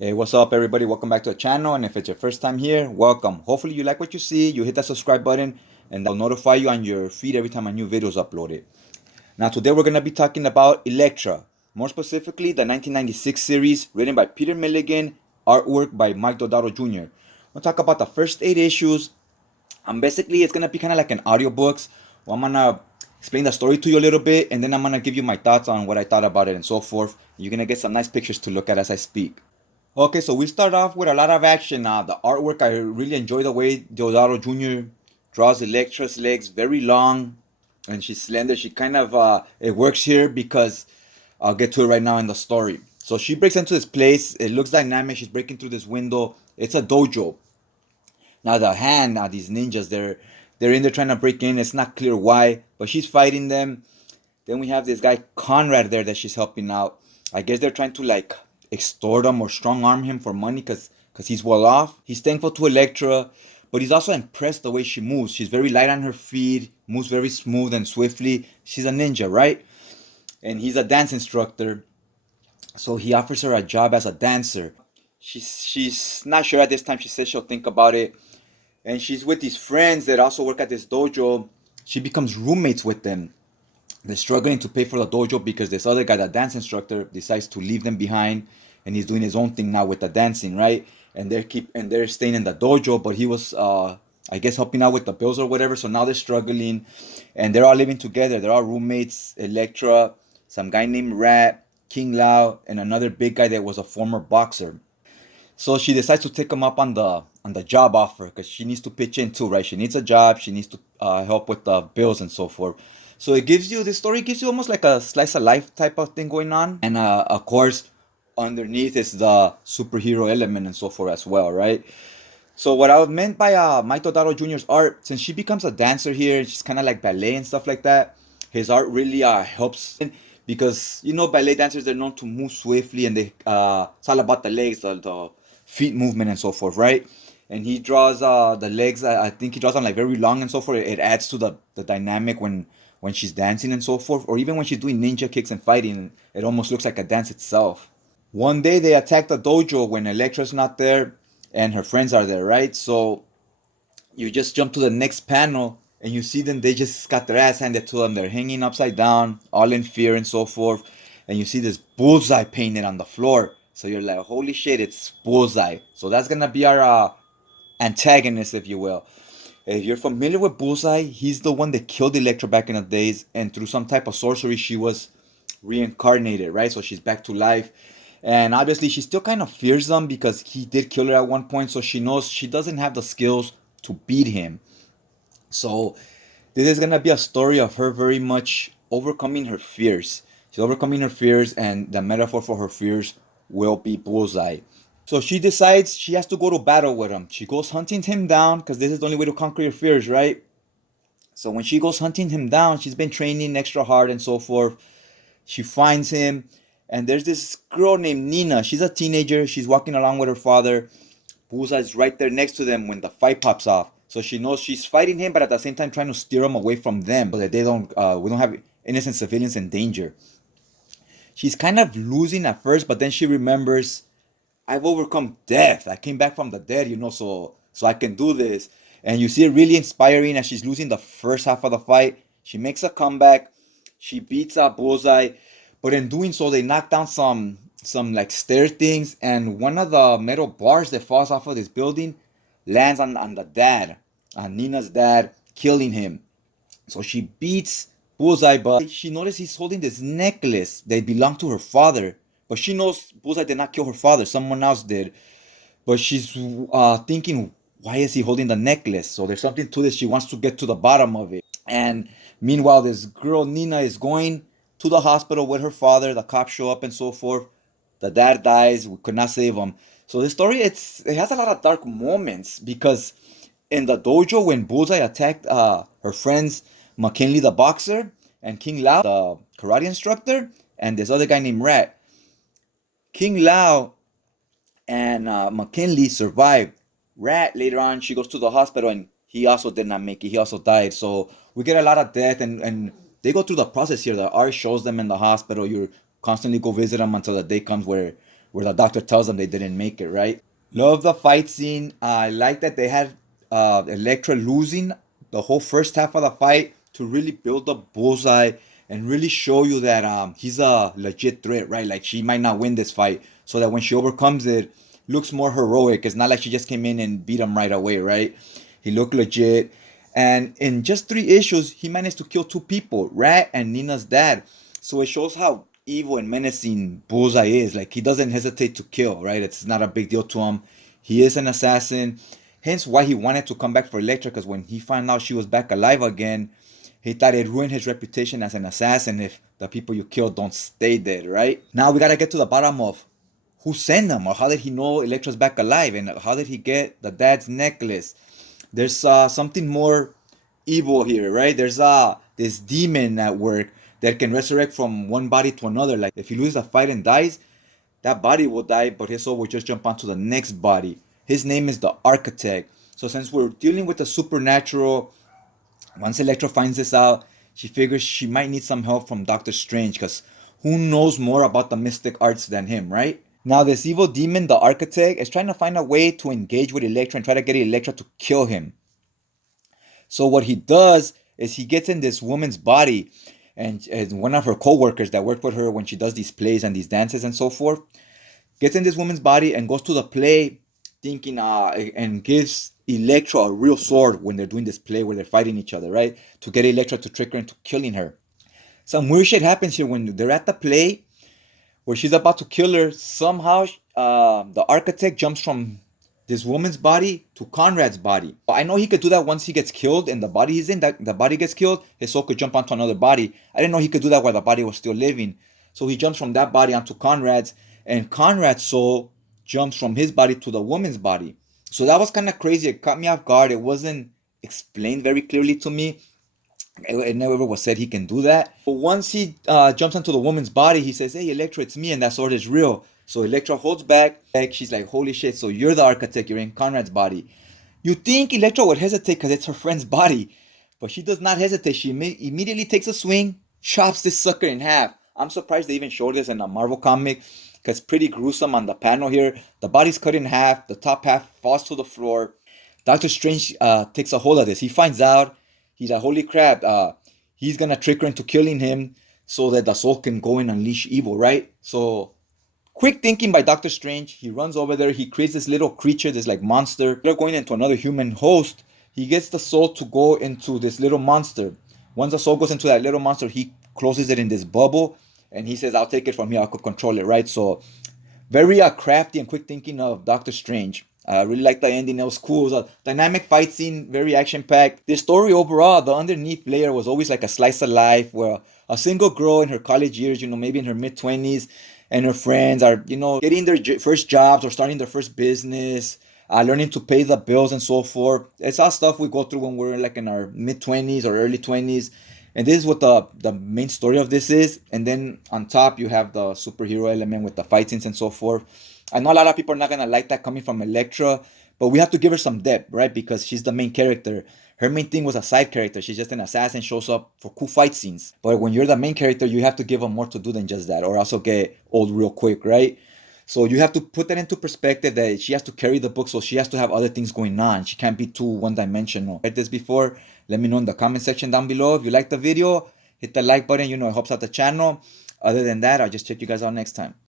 Hey, what's up, everybody? Welcome back to the channel. And if it's your first time here, welcome. Hopefully, you like what you see. You hit that subscribe button, and that'll notify you on your feed every time a new video is uploaded. Now, today we're going to be talking about Elektra, more specifically the 1996 series written by Peter Milligan, artwork by Mike Dodaro Jr. We'll talk about the first 8 issues. Basically, it's going to be kind of like an audiobooks. Well, I'm going to explain the story to you a little bit, and then I'm going to give you my thoughts on what I thought about it and so forth. You're going to get some nice pictures to look at as I speak. Okay, so we start off with a lot of action. The artwork, I really enjoy the way Deodato Jr. draws Elektra's legs very long, and she's slender. She kind of it works here because I'll get to it right now in the story. So she breaks into this place. It looks dynamic. She's breaking through this window. It's a dojo. Now these ninjas, they're in there trying to break in. It's not clear why, but she's fighting them. Then we have this guy Conrad there that she's helping out. I guess they're trying to like extort him or strong arm him for money because he's well off. He's thankful to Elektra, but he's also impressed the way she moves. She's very light on her feet, moves very smooth and swiftly. She's a ninja, right? And he's a dance instructor, so he offers her a job as a dancer. She's not sure at this time. She says she'll think about it, and she's with these friends that also work at this dojo. She becomes roommates with them. They're struggling to pay for the dojo because this other guy, the dance instructor, decides to leave them behind, and he's doing his own thing now with the dancing, right? And they're staying in the dojo, but he was I guess helping out with the bills or whatever. So now they're struggling, and they're all living together. They're all roommates. Elektra, some guy named Rat, King Lao, and another big guy that was a former boxer. So she decides to take him up on the job offer because she needs to pitch in too, right? She needs a job. She needs to help with the bills and so forth. So this story gives you almost like a slice of life type of thing going on, and of course, underneath is the superhero element and so forth as well, right? So what I meant by Mike Dodaro Jr.'s art, since she becomes a dancer here, she's kind of like ballet and stuff like that. His art really helps because ballet dancers, they're known to move swiftly, and they it's all about the legs, the feet movement and so forth, right? And he draws the legs. I think he draws them like very long and so forth. It adds to the dynamic when she's dancing and so forth, or even when she's doing ninja kicks and fighting. It almost looks like a dance itself. One day they attack the dojo when Elektra's not there and her friends are there, right? So you just jump to the next panel and you see them. They just got their ass handed to them. They're hanging upside down, all in fear and so forth. And you see this bullseye painted on the floor. So you're like, holy shit, it's Bullseye. So that's gonna be our antagonist, if you will. If you're familiar with Bullseye, he's the one that killed Elektra back in the days, and through some type of sorcery, she was reincarnated, right? So she's back to life. And obviously, she still kind of fears him because he did kill her at one point, so she knows she doesn't have the skills to beat him. So this is gonna be a story of her very much overcoming her fears. She's overcoming her fears, and the metaphor for her fears will be Bullseye. So she decides she has to go to battle with him. She goes hunting him down because this is the only way to conquer your fears, right? So when she goes hunting him down, she's been training extra hard and so forth. She finds him, and there's this girl named Nina. She's a teenager. She's walking along with her father. Bullseye's right there next to them when the fight pops off. So she knows she's fighting him, but at the same time trying to steer him away from them so that we don't have innocent civilians in danger. She's kind of losing at first, but then she remembers, I've overcome death. I came back from the dead, so I can do this. And you see it really inspiring as she's losing the first half of the fight. She makes a comeback. She beats up Bullseye, but in doing so, they knock down some like stair things, and one of the metal bars that falls off of this building lands on the dad, on Nina's dad, killing him. So she beats Bullseye, but she notices he's holding this necklace that belonged to her father. But she knows Bullseye did not kill her father, someone else did. But she's thinking, why is he holding the necklace? So there's something to this. She wants to get to the bottom of it. And meanwhile, this girl, Nina, is going to the hospital with her father. The cops show up and so forth. The dad dies. We could not save him. So the story, it has a lot of dark moments because in the dojo, when Bullseye attacked her friends, McKinley the boxer and King Lao the karate instructor, and this other guy named Rat, King Lao and McKinley survived. Rat, later on, she goes to the hospital and he also did not make it. He also died. So we get a lot of death, and they go through the process here. The art shows them in the hospital. You constantly go visit them until the day comes where where the doctor tells them they didn't make it, right? Love the fight scene. I like that they had Elektra losing the whole first half of the fight to really build up Bullseye and really show you that he's a legit threat, right? Like she might not win this fight, so that when she overcomes it, looks more heroic. It's not like she just came in and beat him right away, right? He looked legit. And in just 3 issues, he managed to kill 2 people, Rat and Nina's dad. So it shows how evil and menacing Bullseye is. Like he doesn't hesitate to kill, right? It's not a big deal to him. He is an assassin. Hence why he wanted to come back for Elektra, because when he found out she was back alive again, he thought it ruined his reputation as an assassin if the people you killed don't stay dead, right? Now we gotta get to the bottom of who sent him, or how did he know Elektra's back alive, and how did he get the dad's necklace. There's something more evil here, right? There's this demon at work that can resurrect from one body to another. Like if he loses a fight and dies, that body will die, but his soul will just jump onto the next body. His name is the Architect. So since we're dealing with the supernatural, once Elektra finds this out, she figures she might need some help from Doctor Strange, because who knows more about the mystic arts than him, right? Now this evil demon, the Architect, is trying to find a way to engage with Elektra and try to get Elektra to kill him. So what he does is he gets in this woman's body, and one of her co-workers that worked with her when she does these plays and these dances and so forth, gets in this woman's body and goes to the play thinking and gives Elektra a real sword when they're doing this play where they're fighting each other, right? To get Elektra to trick her into killing her. Some weird shit happens here when they're at the play where she's about to kill her. Somehow the Architect jumps from this woman's body to Conrad's body. I know he could do that once he gets killed and the body he's in, that the body gets killed, his soul could jump onto another body. I didn't know he could do that while the body was still living. So he jumps from that body onto Conrad's, and Conrad's soul jumps from his body to the woman's body. So that was kind of crazy. It caught me off guard. It wasn't explained very clearly to me. It never was said he can do that. But once he jumps into the woman's body, he says, "Hey, Elektra, it's me, and that sword is real." So Elektra holds back. She's like, "Holy shit, so you're the Architect. You're in Conrad's body." You think Elektra would hesitate because it's her friend's body. But she does not hesitate. She immediately takes a swing, chops this sucker in half. I'm surprised they even showed this in a Marvel comic, because it's pretty gruesome on the panel here. The body's cut in half. The top half falls to the floor. Doctor Strange takes a hold of this. He finds out. He's like, holy crap, he's going to trick her into killing him so that the soul can go and unleash evil, right? So quick thinking by Doctor Strange. He runs over there. He creates this little creature, this like monster. They're going into another human host. He gets the soul to go into this little monster. Once the soul goes into that little monster, he closes it in this bubble. And he says, "I'll take it from here. I could control it," right? So very crafty and quick thinking of Doctor Strange. I really like the ending. It was cool. It was a dynamic fight scene, very action-packed. The story overall, the underneath layer was always like a slice of life where a single girl in her college years, maybe in her mid-20s, and her friends are, getting their first jobs or starting their first business, learning to pay the bills and so forth. It's all stuff we go through when we're like in our mid-20s or early 20s. And this is what the main story of this is. And then on top, you have the superhero element with the fight scenes and so forth. I know a lot of people are not going to like that coming from Elektra, but we have to give her some depth, right? Because she's the main character. Her main thing was a side character. She's just an assassin, shows up for cool fight scenes. But when you're the main character, you have to give her more to do than just that, or also get old real quick, right? So you have to put that into perspective that she has to carry the book, so she has to have other things going on. She can't be too one-dimensional. Read this before? Let me know in the comment section down below. If you like the video, hit the like button. It helps out the channel. Other than that, I'll just check you guys out next time.